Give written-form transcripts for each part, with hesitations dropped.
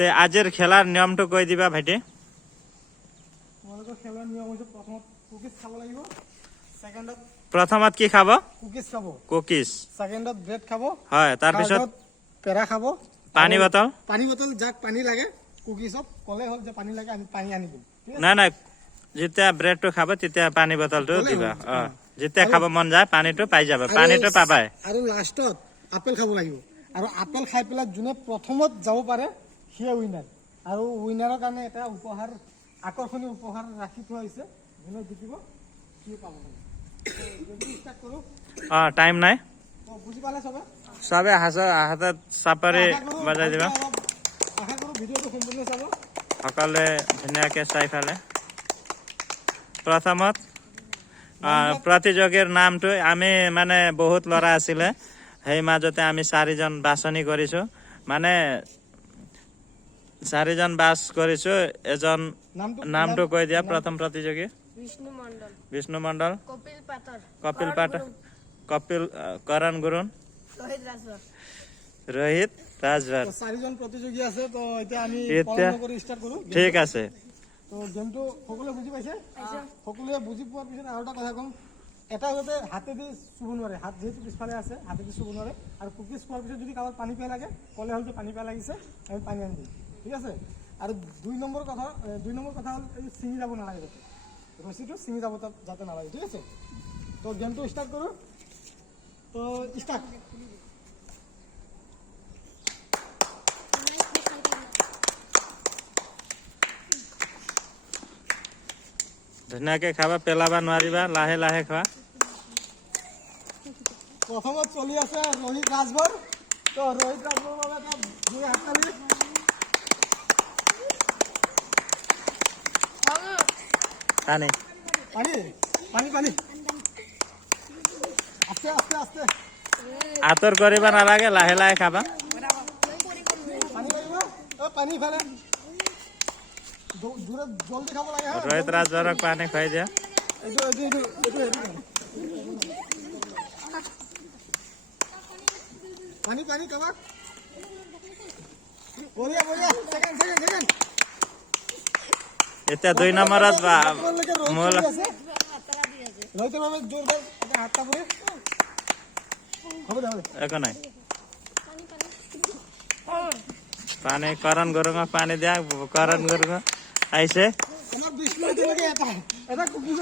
তে আজিৰ খেলাৰ নিয়মটো কৈ দিবা ভাইটি। তোমালোকৰ খেলাৰ নিয়ম হৈছে প্ৰথমত কুকিজ খাব লাগিব, সেকেন্ডত প্ৰথমত কি খাব? কুকিজ খাব, কুকিজ। সেকেন্ডত ব্ৰেড খাব, হয়, তাৰপিছত পেৰা খাব, পানী বটল। পানী বটল যাক পানী লাগে কুকিজত ক'লে হ'ল যে পানী লাগে, আমি পানী আনি দিম। নাই নাই, যেতিয়া ব্ৰেডটো খাব তেতিয়া পানী বটলটো দিবা। যেতিয়া খাব মন যায় পানীটো পাই যাবা, পানীটো পাবাই। আৰু লাষ্টত আপেল খাব লাগিব, আৰু আপেল খাই পেলাই যোনে প্ৰথমত যাব পাৰে সিয়ে উইনাৰ। আৰু উইনাৰৰ কাৰণে এটা উপহাৰ, আকৰ্ষণীয় উপহাৰ ৰাখি থোৱা হৈছে, যোনে জিকিব সিয়ে পাব। ষ্টাৰ্ট কৰোঁ। টাইম নাই, বুজি পালে চবে? চবে হাতত চাপাৰি বজাই দিবা। আশা কৰোঁ ভিডিঅ'টো সম্পূৰ্ণ চাব। সকলোৱে ধুনীয়াকে চাই ফেলে। প্ৰথমত প্ৰতিযোগীৰ নামটো আমি মানে বহুত ল'ৰা আছিলে, সেই মাজতে আমি 4জন বাছনি কৰিছো। মানে 4জন বাছ কৰিছো। এজন নামটো কৈ দিয়া। প্ৰথম প্ৰতিযোগী বিষ্ণু মণ্ডল, কপিল পাঠক, কৰণ গুৰুন, ৰোহিত ৰাজভৰ। 4জন প্ৰতিযোগী আছে, তো এতিয়া আমি ষ্টাৰ্ট কৰোঁ। ঠিক আছে। তো গেমটো সকলোৱে বুজি পাইছে? সকলোৱে বুজি পোৱাৰ পিছত আৰু এটা কথা ক'ম, এটা যাতে হাতেদি চুব নোৱাৰে, হাত যিহেতু পিছফালে আছে হাতেদি চুব নোৱাৰে। আৰু কুকিজ খোৱাৰ পিছত যদি কাৰোবাৰ পানী পিয়া লাগে ক'লে হ'ল যে পানী পিয়া লাগিছে, আমি পানী আনি দিম। ঠিক আছে? আৰু 2 নম্বৰ কথা হ'ল এই ছিঙি যাব নালাগে, যাতে ৰছীটো ছিঙি যাব যাতে নালাগে। ঠিক আছে? তো গেমটো ষ্টাৰ্ট কৰোঁ। তো ষ্টাৰ্ট। ধুনীয়াকে খাবা, পেলাবা নোৱাৰিবা, লাহে লাহে খোৱা। প্ৰথমত চলি আছে ৰোহিত ৰাজভৰ। তো ৰোহিত ৰাজভৰ বাবে এটা দুই হাততালি। পানী পানী পানী পানী আস্তে আস্তে আস্তে আঁতৰ কৰিব নালাগে, লাহে লাহে খাবা। পানী লাগিব, পানী ইফালে জলদি খাব লাগে। ৰোহিত ৰাজভৰক পানী খুৱাই দিয়া। পানী পানী কাবাক বঢ়িয়া বঢ়িয়া। সেকেন্ড এতিয়া 2 নম্বৰত মূল ৰোহিতৰ বাবে জোৰদাৰ হাতটা পৰে। হ'ব দে একো নাই। পানী কৰণ গুৰুঙক পানী দিয়া। কৰণ গুৰুঙ আহিছে। আমাৰ বিষ্ণু এতিয়ালৈকে এটা কুকুৰ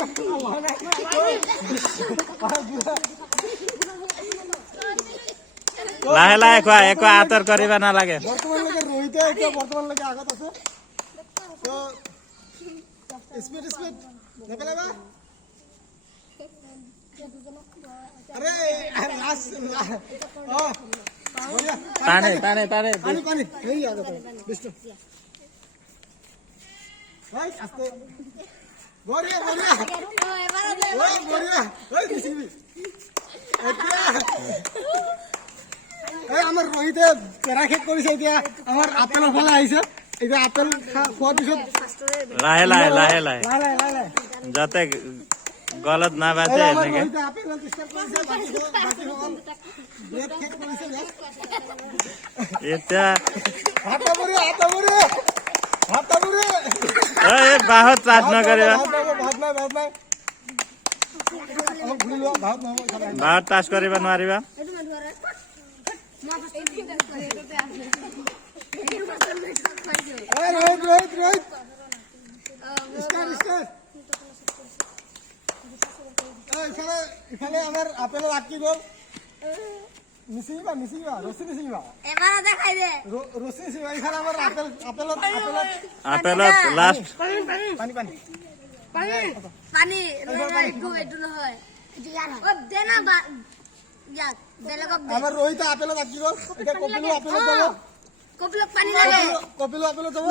লাহে লাহে খোৱা, একো আঁতৰ কৰিব নালাগে। বৰ্তমানলৈকে ৰোহিতে এতিয়া বৰ্তমানলৈকে আগত আছে। তো স্পীড নেপেলাবা। আৰে পানী পানী পানী পানী পানী এই আগত বিষ্ণু ভাই আস্তে বঢ়িয়া বঢ়িয়া বঢ়িয়া দিছিবি। আমাৰ ৰোহিতে পেৰা শেষ কৰিছে, এতিয়া আমাৰ আপেলৰ ফালে আহিছে। এতিয়া আপেল খোৱাৰ পিছত লাহে লাহে লাহে লাহে লাহে লাহে লাহে যাতে গলত না বাজে এনেকে। এতিয়া বাহত টাচ নকৰিবা, বাহত টাচ কৰিব নোৱাৰিবা। ইফালে আমাৰ আপেলৰ আটকি গ'ল। নিচিঙিবা ৰছী নিচিঙিবা, ৰছী নিচিঙিবা। ইফালে আমাৰ আপেলত লাষ্ট পানী পানী আমাৰ ৰোহিতে আপেলত আটকি গ'ল। এতিয়া কপিলো আপেলত যাব, কপিলো আপেলত যাব।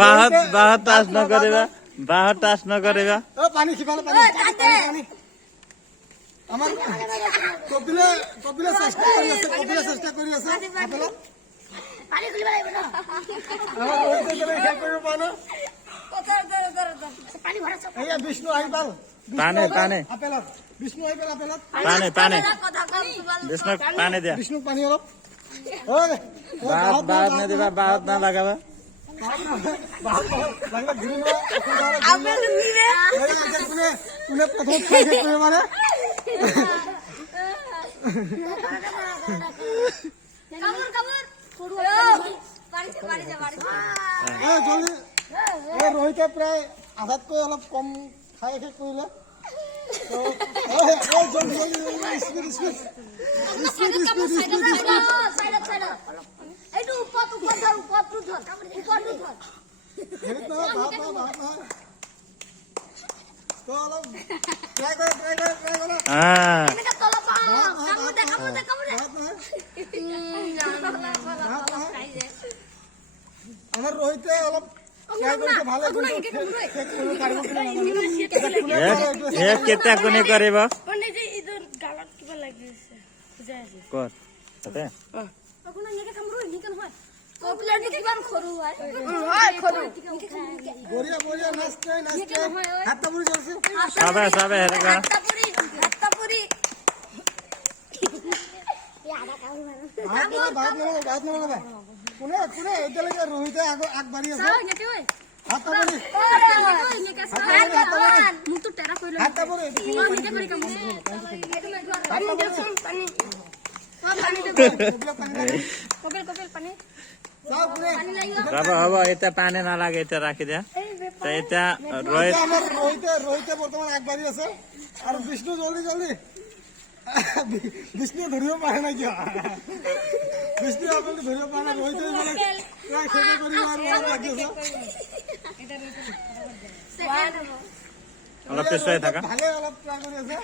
বাহত টাচ নকৰিবা, বাহত টাচ নকৰিবা। পানী সিফালে পানী পানী। আমাৰ কপিলে চেষ্টা কৰি আছে আপেলত। আমাৰ ৰোহিতে শেষ কৰিব পৰা নাই। বিষ্ণু আহি পাল। পানী পানী আপেলত বিষ্ণু আহি পেলাই আপেলত পানী পানী বিষ্ণুক পানী দিয়া বিষ্ণুক পানী অলপ বাহত নিদিবা বাহত নালাগাবা কোনে প্ৰথম খাই শেষ কৰিব মানে ৰোহিতে প্ৰায় আধাতকৈ অলপ কম খাই শেষ কৰিলে আমাৰ ৰোহিতে অলপ কেতিয়া কোনে কৰিব ক'ত তাতে চাবে চাবে হেৰি কৰা কোনে কোনে এতিয়ালৈকে ৰোহিতে আগবাঢ়ি আছে হ'ব এতিয়া পানী নালাগে এতিয়া ৰাখি দিয়া এতিয়া ৰোহিতে বৰ্তমান আগবাঢ়ি আছে আৰু বিষ্ণু জলদি জলদি বিষ্ণু ধৰিব পাৰে নাই কিয় বিষ্ণু আপোনালোকে ধৰিব পৰা নাই ৰোহিতে প্ৰায় খেতি কৰিব আৰু লাগি আছে অলপ পিছুৱাই থাকা ভালে অলপ ট্ৰাই কৰি আছে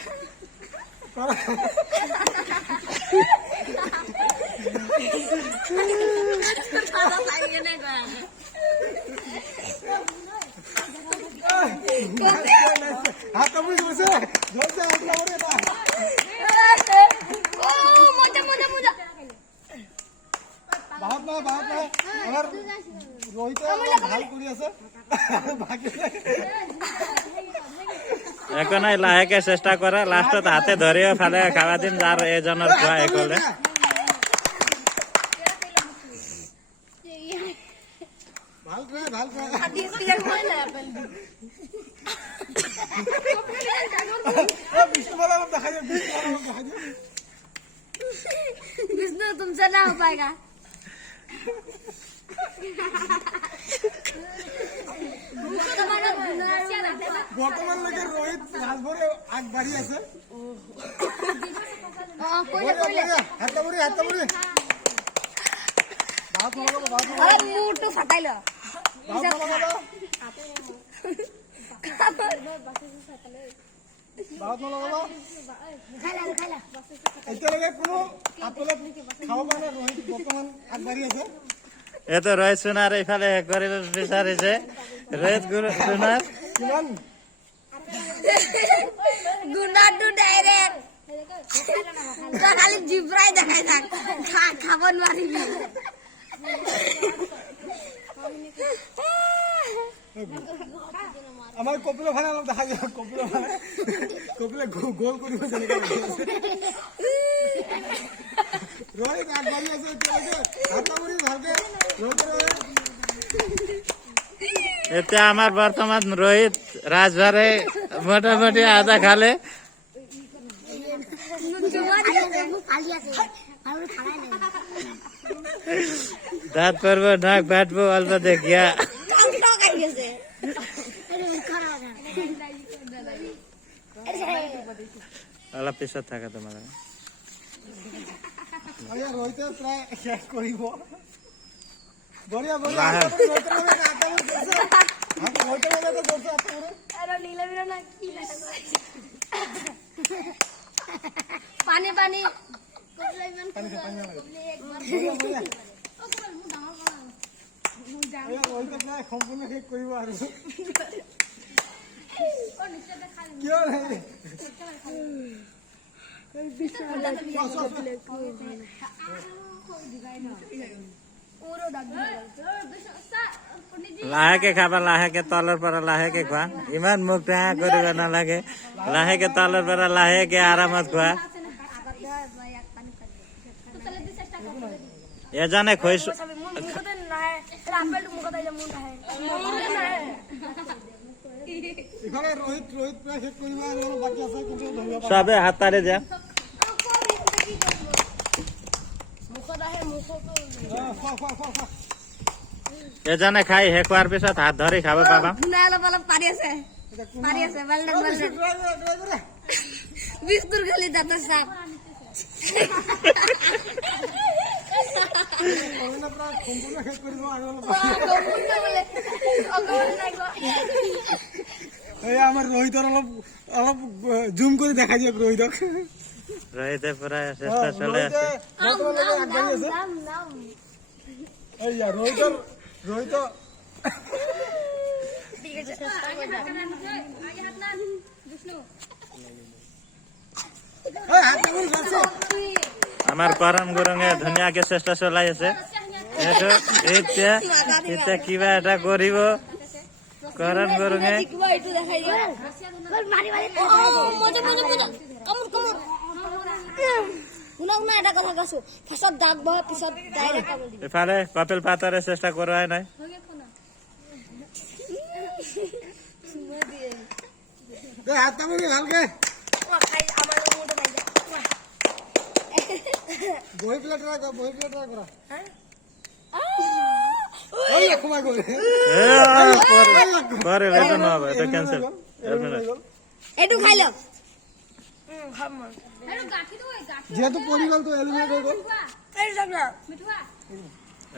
হাত কামুৰি গৈছে বাহত নাই আমাৰ ৰোহিতে ভাল কৰি আছে একো নাই লাহেকে চেষ্টা কৰা লাষ্টত হাতে ধৰিও ফালে খাবা দিম যাৰ এজনৰ খোৱা একলে विष्णु तुमसे ना हो पाएगा বৰ্তমানলৈকে ৰোহিত ৰাজভৰে আগবাঢ়ি আছে মুটো ফাটাইল এতিয়ালৈকে কোনো আপেলত খাব পৰা নাই ৰোহিত বৰ্তমান আগবাঢ়ি আছে এইটো ৰোহিত সোণাৰ ইফালে কৰিব বিচাৰিছে ৰোহিত সোণাৰ কিমান গুণাটো ডাইৰেক্ট তই খালি জিব্ৰাই দেখাই থাক খাব নোৱাৰিবি আমাৰ কপিলৰ ফালে অলপ দেখা যায় কপিলে গোল কৰিব যেনেকৈ ৰোহিত আগবাঢ়ি আছে এতিয়ালৈকে ভালকে এতিয়া আমাৰ বৰ্তমান ৰোহিত ৰাজভৰে মোটামুটি আধা খালে দাঁত পড়ব নাক বাটবো অল্প দেখিয়া অলপ পিছত থাকা তোমাৰ ৰোহিতে প্ৰায় শেষ কৰিব বঢ়িয়া পানী পানী সম্পূৰ্ণ শেষ কৰিব আৰু কিয় লাহেকে খাবা, লাহেকে তলৰ পৰা লাহেকে খোৱা, ইমান মুখ টেঙা কৰিব নালাগে, লাহেকে তলৰ পৰা লাহেকে আৰামত খোৱা। এজনে খৈছো ইফালে ৰোহিত প্ৰায় শেষ কৰিব আৰু অলপ বাকী আছে, কিন্তু ধৰিব পৰা চবে হাত তাৰে যা। খোৱা খোৱা খোৱা খোৱা। এজনে খাই শেষ হোৱাৰ পিছত হাত ধৰি খাব পাবা। অলপ অলপ পাৰি আছে বাল্ডন বিস্কুট খালি দাঁতৰ চাপ সম্পূৰ্ণ শেষ কৰিব আৰু অলপ এই আমাৰ ৰোহিতৰ অলপ অলপ জুম কৰি দেখাই দিয়ক ৰোহিতক। ৰোহিতে পুৰা চেষ্টা চলাই আছে। এইয়া ৰোহিতৰ আমাৰ কৰণ গুৰুঙে ধুনীয়াকে চেষ্টা চলাই আছে। এইটো এতিয়া কিবা এটা কৰিব কৰণ গুৰুঙে। ইফালে কপিল পাতৰে চেষ্টা কৰোৱাই নাই। ভালকে বহি পেলাই ট্ৰাই কৰা। এইটো নহব, এইটো কেনচেল। এইটো খাই লওক। যেহেতু পৰি গ'ল তো এলিমিনেট হৈ গ'ল।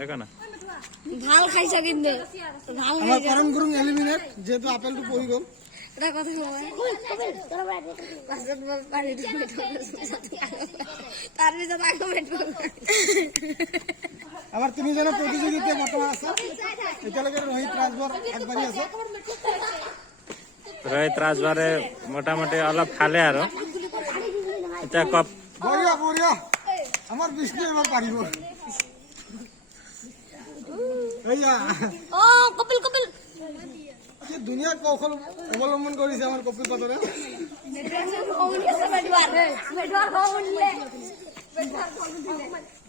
একো না, ভাল খাইছা কিন্তু ভাল আমাৰ কৰণ গুৰুং এলিমিনেট, যেহেতু আপেলটো পৰি গ'ল। এটা কথা তাৰপিছত আকৌ আমাৰ তিনিজনৰ প্ৰতিযোগিতা বৰ্তমান আছে। এতিয়ালৈকে ৰোহিত ৰাজবৰ আগবাঢ়ি আছে। ৰোহিত ৰাজবাৰে মোটামুটি অলপ খালে আৰু এতিয়া কপ বঢ়িয়া বঢ়িয়া, আমাৰ বিষ্ণু এবাৰ পাৰিব। এইয়া কপিল কপিল কি ধুনীয়া কৌশল অৱলম্বন কৰিছে আমাৰ কপিল পাতৰে।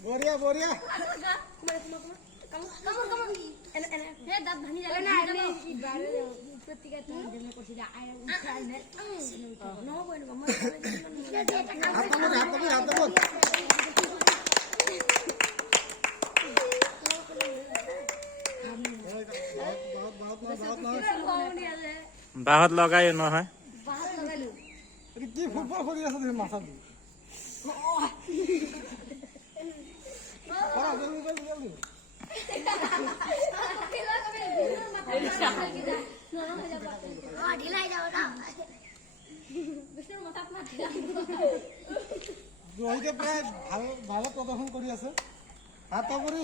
বঢ়িয়া বঢ়িয়া। বাহত লগাই নহয়। কি ফুটবল খেলি আছে তুমি মাথা দি? ৰোহিতে প্ৰায় ভাল প্ৰদৰ্শন কৰি আছে। হাত কৰি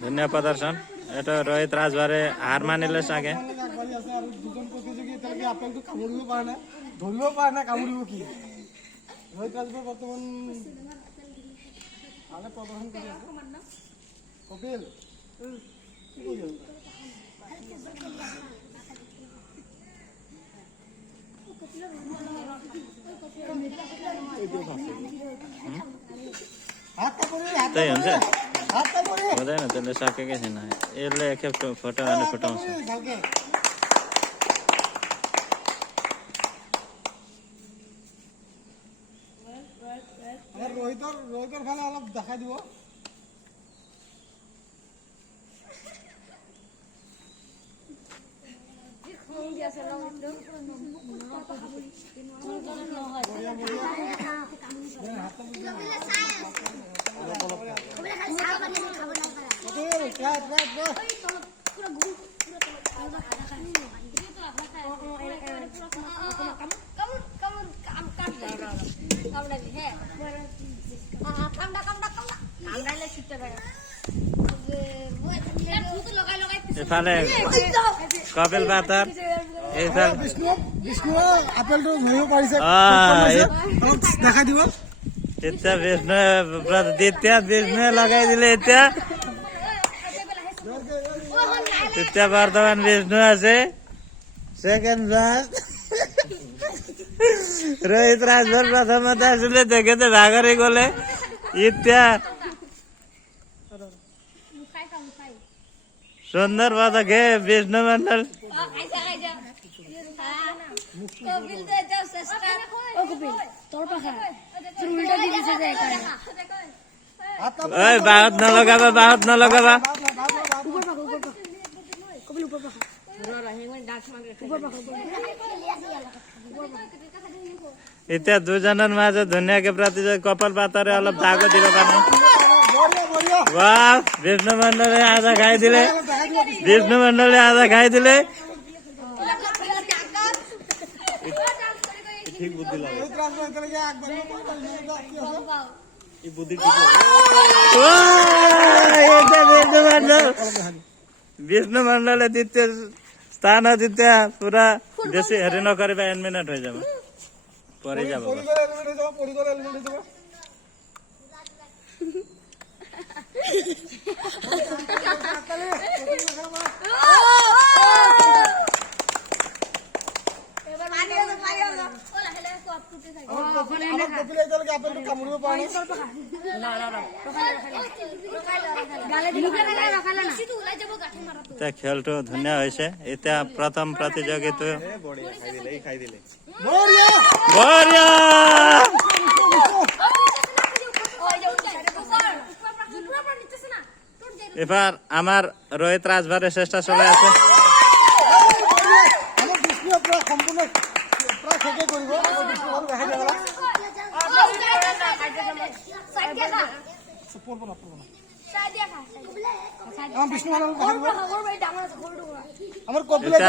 ধুনীয়া প্ৰদৰ্শন। এইটো ৰোহিত ৰাজবাৰে হাৰ মানিলে চাগে। আগবাঢ়ি আছে আৰু দুজন প্ৰতিযোগী এতিয়ালৈকে আপেলটো কামুৰিব পৰা নাই, ধৰিব পৰা নাই কামুৰিব কি। ৰোহিত ৰাজবৰ বৰ্তমান ভালে প্ৰদৰ্শন কৰি আছে। কপিল কি কৰি আছে? त्यही हुन्छ हुँदैन, त्यसले सकेकै छैन। यसले एकखेप फोटो हाल्नु फुटाउँछ। ৰোহিতৰ ফালে অলপ দেখাই দিব। এফালে কপিল পাতৰ এইফালে বিষ্ণু আপেলটো ধৰিব পাৰিছে দেখাই দিব এতিয়া বিষ্ণুৱে লগাই দিলে এতিয়া এতিয়া বৰ্তমান বিষ্ণু আছে সেকেন্ড লাষ্ট রোহিত রাজভর প্রথমতে আসলে দেখেতে ভাগরে গলে এতিয়া সুন্দর পদকে বিষ্ণু মন্ডল ওই বাহত নলগাবা এতিয়া দুজনের মাঝে ধুনীয়াকে প্ৰতিযোগী কপাল পাতৰে অলপ দাগো দিব পাৰে বাহ বিষ্ণু মন্ডলে আধা খাই দিলে ঠিক বুদ্ধি লাগে বিষ্ণু মন্ডলে দ্বিতীয় স্থান দ্বিতীয় পুরা বেশি হেৰি নকৰিবা 1 মিনিট হৈ যাব পৰে যাব খেলটো ধুনীয়া হৈছে এতিয়া প্ৰথম প্ৰতিযোগিতা বঢ়িয়া এবার আমার রোহিত রাজভারের চেষ্টা চলে আছে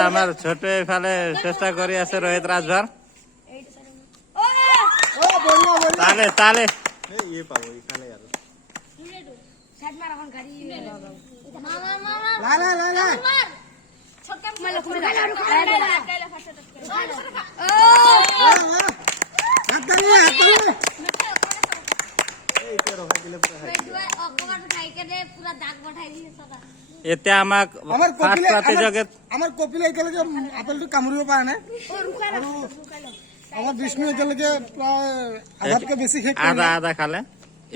আমার ছোট এফালে চেষ্টা করি আছে রোহিত রাজভার তালে তালে এতিয়া আমাক ফাৰ্ষ্ট প্ৰতিযোগিতাত আমাৰ কপিলে এতিয়ালৈকে আপেলটো কামুৰিব পৰা নাই আৰু আমাৰ বিষ্ণু এতিয়ালৈকে প্ৰায় আধাতকৈ বেছি শেষ আধা খালে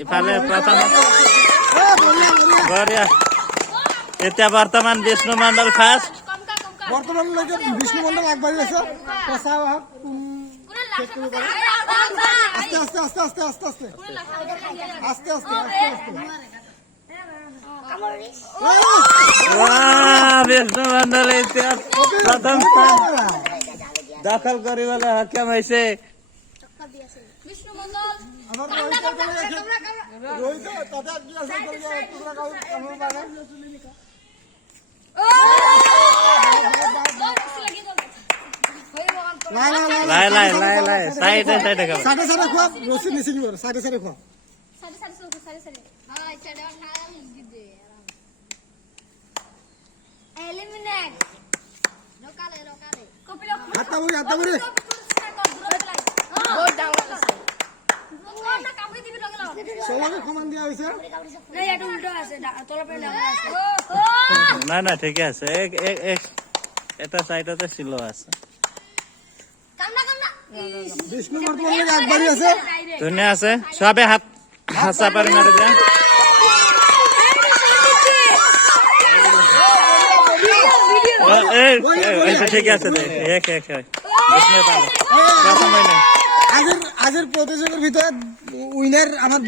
ইফালে প্ৰথম বঢ়িয়া এতিয়া বৰ্তমান বিষ্ণু মণ্ডল ফাৰ্ষ্ট বৰ্তমানলৈকে বিষ্ণু মণ্ডল আগবাঢ়ি আছে কেঁচা আস্তে আস্তে আস্তে আস্তে আস্তে আস্তে আস্তে বিষ্ণু মণ্ডল এতিয়া প্ৰথম স্থান দখল কৰিবলৈ সক্ষম হৈছে লাই চাইডে খাব চাইডে চাইডে খোৱা ৰছী নিচিঙিব চাইডে চাইডে খোৱা সমান দিয়া হৈছে না ঠিকে আছে এটা সাইডতে ছিল আছে বিষ্ণু বৰ্তমানলৈকে আগবাঢ়ি আছে ধুনীয়া আছে সবে হাত চাপাৰি মাৰি দিয়া ঠিক আছে আজিৰ প্ৰতিযোগীৰ ভিতৰত উইনাৰ আমাৰ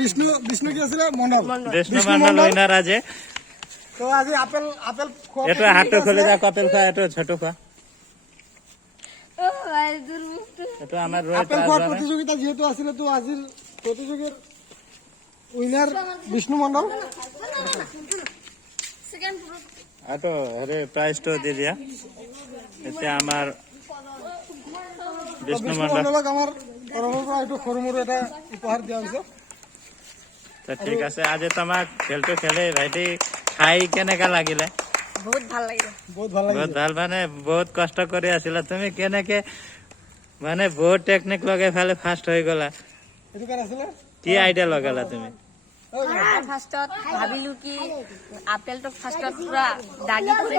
বিষ্ণু কি আছিলে মণ্ডল বিষ্ণু মণ্ডল উইনাৰ আজি তো আজি আপেল এইটো হাতটো খুলি যা কপিল খোৱা এইটো ছোট খোৱা এইটো আমাৰ আপেল খোৱাৰ প্ৰতিযোগিতা যিহেতু আছিলে তো আজিৰ প্ৰতিযোগীৰ উইনাৰ বিষ্ণু মণ্ডল। আটো হেৰি প্ৰাইজটো দি দিয়া। এতিয়া আমাৰ বিষ্ণু মণ্ডল মণ্ডলক আমাৰ তৰফৰ পৰা এইটো সৰু মৰু এটা উপহাৰ দিয়া হৈছে। তো ঠিক আছে, আজি তোমাক খেলটো খেলি ভাইটি খাই কেনেকা লাগিলে? বহুত ভাল লাগিলে। বহুত ভাল লাগিছে। বহুত ভাল, মানে বহুত কষ্ট কৰি আছিলা তুমি, কেনেকে মানে বহুত টেকনিক লগাই ফেলে ফাৰ্ষ্ট হৈ গলা? এইটো কাৰ আছিলে? কি আইডিয়া লগালা তুমি? ফাৰ্ষ্টত ভাবিলো কি আপেলটো ফাৰ্ষ্টত পুৰা দাগি কৰি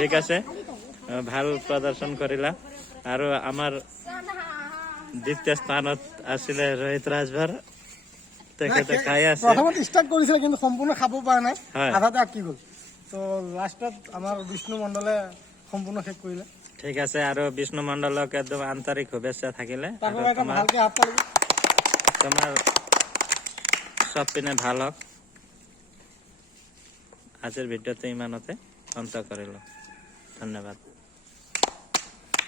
ঠিক আছে, ভাল প্ৰদৰ্শন কৰিলা। আৰু আমাৰ দ্বিতীয় স্থানত আছিলে ৰোহিত ৰাজভৰ, তেখেতে খাই আছে। প্রথমত স্টার্ট করেছিল কিন্তু সম্পূর্ণ খাব পারা নাই, হয়। আধাতে আটকি গল। তো লাস্টত আমার বিষ্ণু মণ্ডলে সম্পূর্ণ শেষ কৰিলে। ঠিক আছে, আৰু বিষ্ণু মণ্ডলক একদম আন্তৰিক শুভেচ্ছা থাকিলে। তাৰপৰ আৰু একটা ভালকে হাত তালি। তোমাৰ চব পিনে ভাল হওক। আজিৰ ভিডিঅ'টো ইমানতে অন্ত কৰিলো, ধন্যবাদ।